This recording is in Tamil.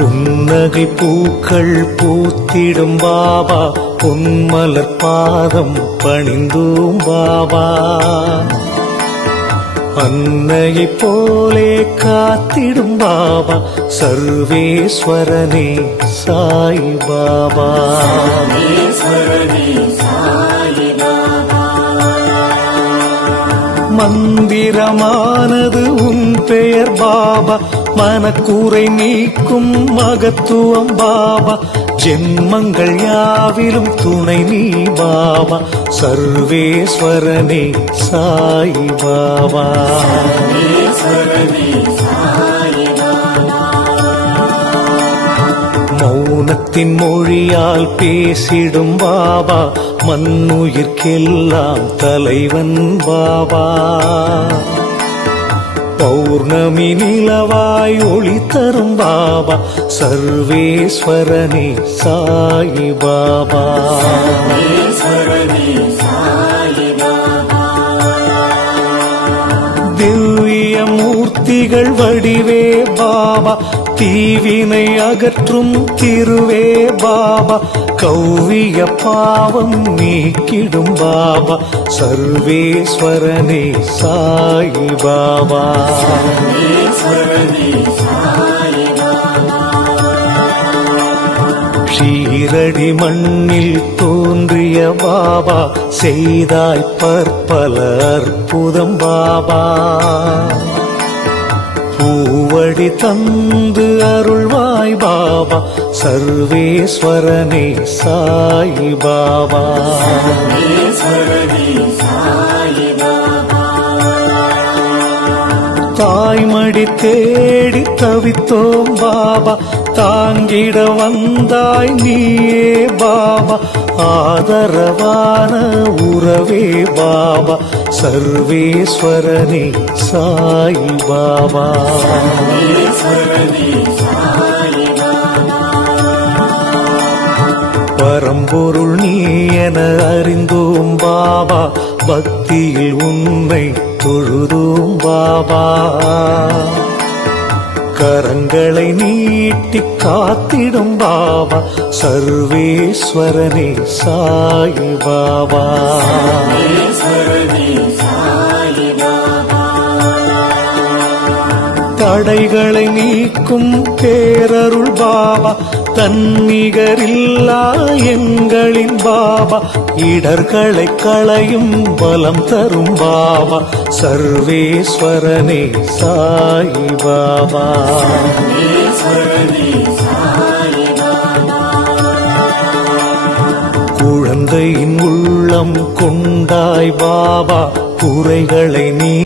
புன்னகை பூக்கள் பூத்திடும் பாபா பொன்மலர் பாதம் பணிந்தோம் பாபா. அன்னையை போலே காத்திடும் பாபா சர்வேஸ்வரனே சாய் பாபா. மந்திரமானது உன் பெயர் பாபா மனக்கூரை நீக்கும் மகத்துவம் பாபா ஜென்மங்கள் யாவிலும் துணை நீ பாபா சர்வேஸ்வரனே சாய் பாபா மௌனத்தின் மொழியால் பேசிடும் பாபா மண்ணுயிர்க்கெல்லாம் தலைவன் பாபா பௌர்ணமி நிலவாய் ஒளி தரும் பாபா சர்வேஸ்வரனே சாயி பாபா திவ்ய மூர்த்திகள் வடிவே பாபா தீவினை அகற்றும் திருவே பாபா கௌவிய பாவம் நீக்கிடும் பாபா. சர்வேஸ்வரனே சாயி பாபா. ஷீரடி மண்ணில் தோன்றிய பாபா. செய்தாய் பற்பல அற்புதம் பாபா. வழி தந்து அருள்வாய் பாபா. சர்வேஸ்வரனே சாய் பாபா. தாய்மடி தேடி தவித்தோம் பாபா. தாங்கிட வந்தாய் நீயே பாபா. ஆதரவான உறவே பாபா. சர்வேஸ்வரனே சாய் பாபா. பரம்பொருள் நீ என அறிந்தோம் பாபா. பக்தியில் உன்னை தொழுதோம் பாபா. கரங்களை நீட்டி காத்திடும் பாபா. சர்வேஸ்வரனே சாய் பாபா. தடைகளை நீக்கும் பேரருள் பாபா தன்னிகரில்லா எங்களின் பாபா. இடர்களை களையும் பலம் தரும் பாபா. சர்வேஸ்வரனே சாயி பாபா. குழந்தையின் உள்ளம் கொண்டாய் பாபா. குறைகளை நீ